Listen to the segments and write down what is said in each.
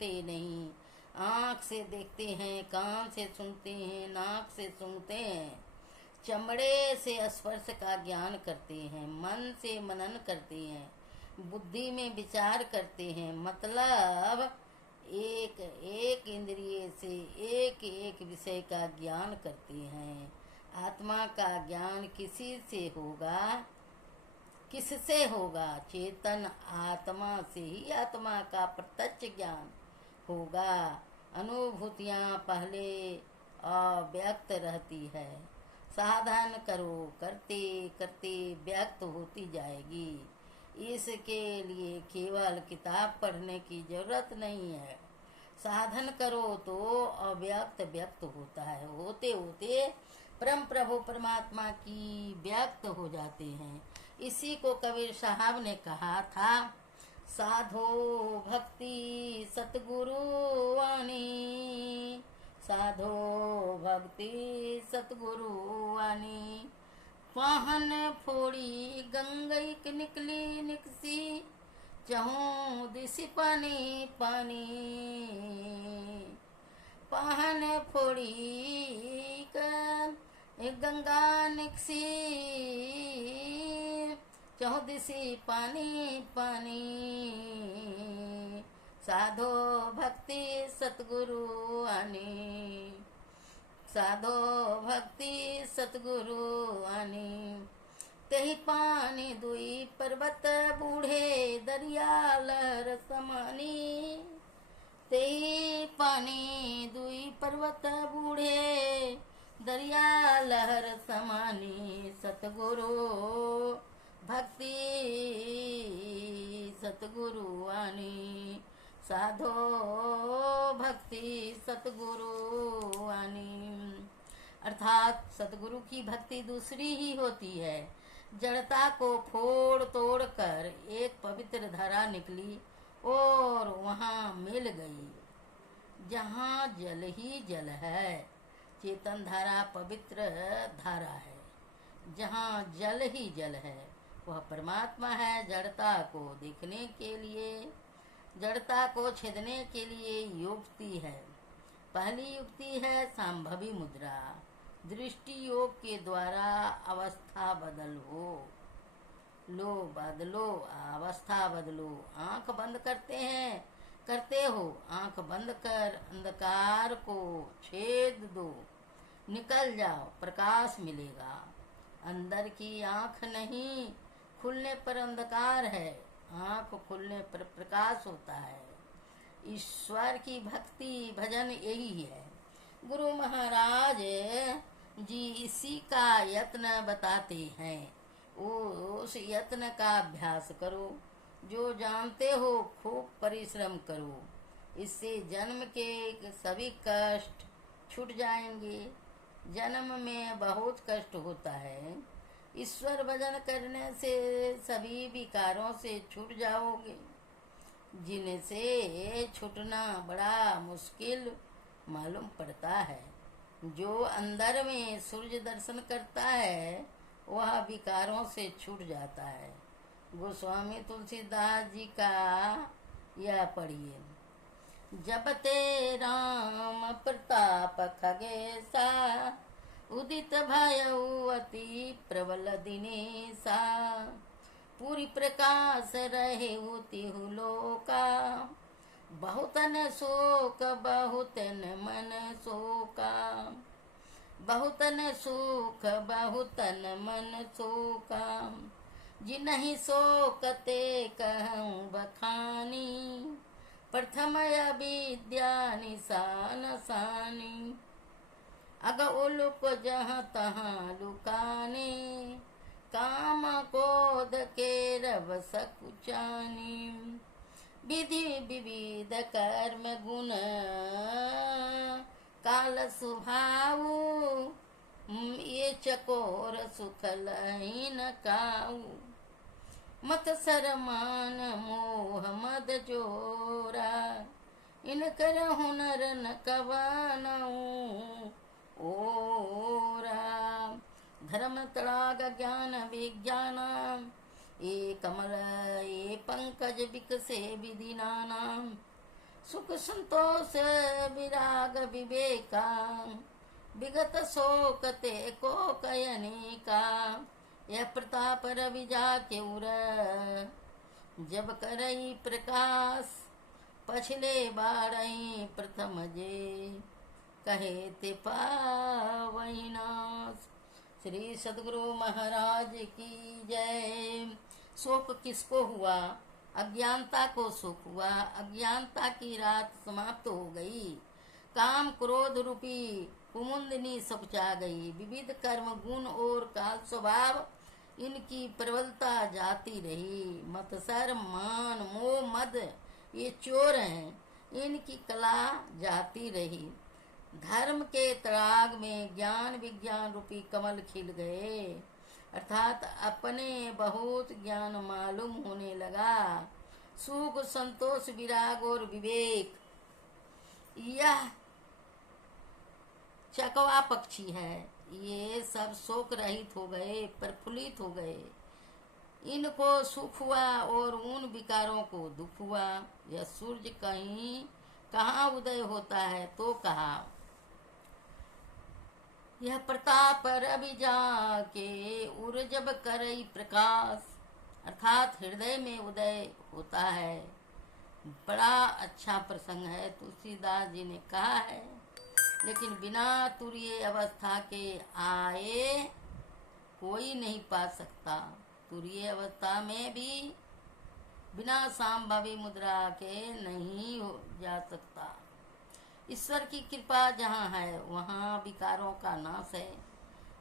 जानते नहीं। आँख से देखते हैं, कान से सुनते हैं, नाक से सूंघते हैं, चमड़े से स्पर्श का ज्ञान करते हैं, मन से मनन करते हैं, बुद्धि में विचार करते हैं। मतलब एक एक इंद्रिय से एक एक विषय का ज्ञान करते हैं। आत्मा का ज्ञान किससे होगा? चेतन आत्मा से ही आत्मा का प्रत्यक्ष ज्ञान होगा। अनुभूतियाँ पहले अव्यक्त रहती है, साधन करो, करते करते व्यक्त होती जाएगी। इसके लिए केवल किताब पढ़ने की जरूरत नहीं है। साधन करो तो अव्यक्त व्यक्त होता है, होते होते परम प्रभु परमात्मा की व्यक्त हो जाते हैं। इसी को कबीर साहब ने कहा था, साधो भक्ति सतगुरु वाणी, साधो भक्ति सतगुरु वाणी। पाहन फोड़ी गंगई निकली निकसी, चहु दिशि पानी पानी। पाहन फोड़ी गंगा निकसी, चहु दिशि पानी पानी। साधो भक्ति सतगुरु आनी, साधो भक्ति सतगुरु आनी। तेहि पानी दुई पर्वत बूढ़े, दरिया लहर समानी। तेहि पानी दुई पर्वत बूढ़े, दरिया लहर समानी। सतगुरु भक्ति सतगुरु आनी, साधो भक्ति सतगुरु आनी। अर्थात सतगुरु की भक्ति दूसरी ही होती है। जड़ता को फोड़ तोड़ कर एक पवित्र धारा निकली और वहाँ मिल गई, जहाँ जल ही जल है। चेतन धारा पवित्र धारा है, जहाँ जल ही जल है वह परमात्मा है। जड़ता को देखने के लिए, जड़ता को छेदने के लिए युक्ति है। पहली युक्ति है सांभवी मुद्रा। दृष्टि योग के द्वारा अवस्था बदलो, लो बदलो, अवस्था बदलो। आंख बंद करते हो, आंख बंद कर अंधकार को छेद दो, निकल जाओ, प्रकाश मिलेगा। अंदर की आंख नहीं, खुलने पर अंधकार है, आंख खुलने पर प्रकाश होता है। ईश्वर की भक्ति भजन यही है। गुरु महाराज जी इसी का यत्न बताते हैं। उस यत्न का अभ्यास करो, जो जानते हो खूब परिश्रम करो। इससे जन्म के सभी कष्ट छूट जाएंगे। जन्म में बहुत कष्ट होता है, ईश्वर भजन करने से सभी विकारों से छूट जाओगे, जिनसे छूटना बड़ा मुश्किल मालूम पड़ता है। जो अंदर में सूर्य दर्शन करता है वह विकारों से छूट जाता है। गोस्वामी तुलसीदास जी का यह पढ़िए। जब ते राम प्रताप खगेसा, उदित भयउ अति प्रबल दिनेसा। पूरी प्रकाश रहे तिहु लोका, बहुतन शोक बहुतन मन शोका। बहुतन सुख बहुतन मन शोका, जिनहि शोकते कहूँ बखानी। प्रथम अविद्या निशान सानी, अग उलुक जहाँ तहाँ लुकाने। काम क्रोध के रव सकुचानी, विधि विविध कर्म गुण काल स्वभाव। ये चकोर सुख लही न काऊ, मत सरमान मोह मद जोरा। इनकर हुनर न कवानऊ ओरा। धर्म तड़ाग ज्ञान विज्ञान, ये कमल ये पंकज विकसे विधि नाना। सुख संतोष विराग विवेका, विगत शोक ते को कयने का। यह प्रताप रवि जाके उर, जब करई प्रकाश, पछले बारई प्रथम जे, कहे ते पावई नाश। श्री सद्गुरु महाराज की जय। शोक किसको हुआ? अज्ञानता को शोक हुआ। अज्ञानता की रात समाप्त हो गई। काम क्रोध रूपी कुमुंदिनी सकुचा गई। विविध कर्म गुण और काल स्वभाव इनकी प्रबलता जाती रही। मत्सर मान मोह मद ये चोर हैं, इनकी कला जाती रही। धर्म के तड़ाग में ज्ञान विज्ञान रूपी कमल खिल गए, अर्थात अपने बहुत ज्ञान मालूम होने लगा। सुख संतोष विराग और विवेक यह चकवा पक्षी है, ये सब शोक रहित हो गए, प्रफुल्लित हो गए। इनको सुख हुआ और उन विकारों को दुख हुआ। यह सूर्य कहीं कहाँ उदय होता है तो कहा, यह प्रताप रवि जाके उर जब करई प्रकाश, अर्थात हृदय में उदय होता है। बड़ा अच्छा प्रसंग है, तुलसीदास जी ने कहा है। लेकिन बिना तुरीय अवस्था के आए कोई नहीं पा सकता। तुरीय अवस्था में भी बिना सांभवी मुद्रा के नहीं हो जा सकता। ईश्वर की कृपा जहाँ है वहाँ विकारों का नाश है।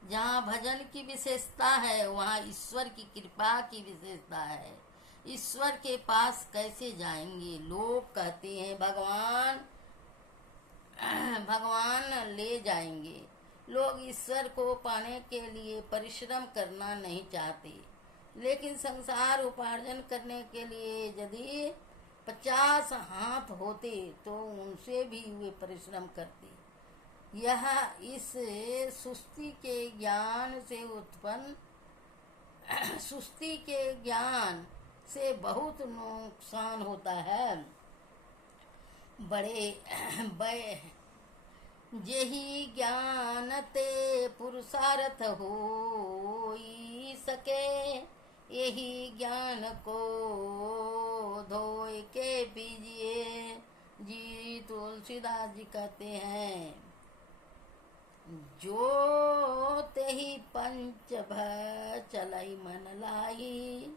जहाँ भजन की विशेषता है वहाँ ईश्वर की कृपा की विशेषता है। ईश्वर के पास कैसे जाएंगे? लोग कहते हैं भगवान भगवान ले जाएंगे। लोग ईश्वर को पाने के लिए परिश्रम करना नहीं चाहते, लेकिन संसार उपार्जन करने के लिए यदि 50 हाथ होते तो उनसे भी वे परिश्रम करते। यह इस सुस्ती के ज्ञान से उत्पन्न सुस्ती के ज्ञान से बहुत नुकसान होता है। बड़े जेहि ज्ञान ते पुरुषार्थ हो सके, यही ज्ञान को धोए के पीजिए। जी तुलसीदास जी कहते हैं, जो तेहि पंच भ चलई मन लाई,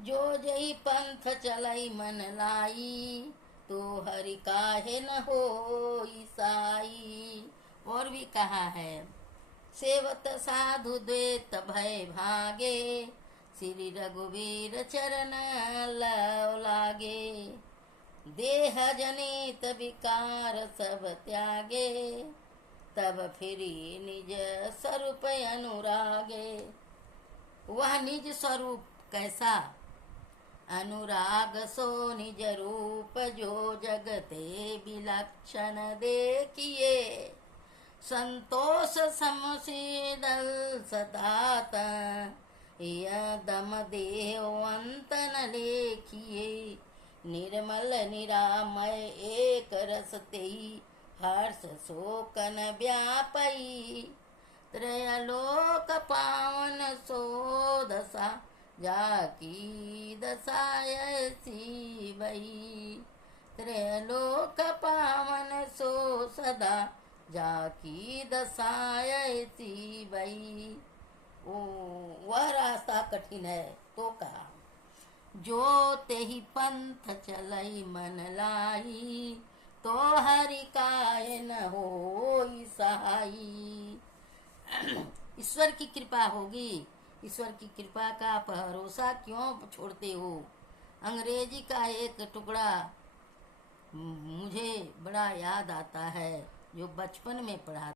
जो जही पंथ चलई मन लाई, तो हरि काहे न हो ईसाई। और भी कहा है, सेवत साधु द्वैत भय भागे, श्री रघुवीर चरण लव लागे, देह जनित विकार सब त्यागे, तब फिरी निज स्वरूप अनुरागे। वह निज स्वरूप कैसा? अनुराग सो निज रूप, जो जगते विलक्षण देखिए, संतोष समशीदल सदात, यह दम देवंत न लेखिए, निर्मल निरामय एक रस तेई, हर्ष शोकन व्यापई, त्रयलोक पावन सो दशा, जाकी दशाय शिवई। त्रयलोक पावन सो सदा, जाकी दशाय शिवई। वह रास्ता कठिन है तो कहा, जो तेहि पंथ चलई मन लाई, तो हरि काय न होई सहाई। ईश्वर की कृपा होगी। ईश्वर की कृपा का भरोसा क्यों छोड़ते हो? अंग्रेजी का एक टुकड़ा मुझे बड़ा याद आता है, जो बचपन में पढ़ा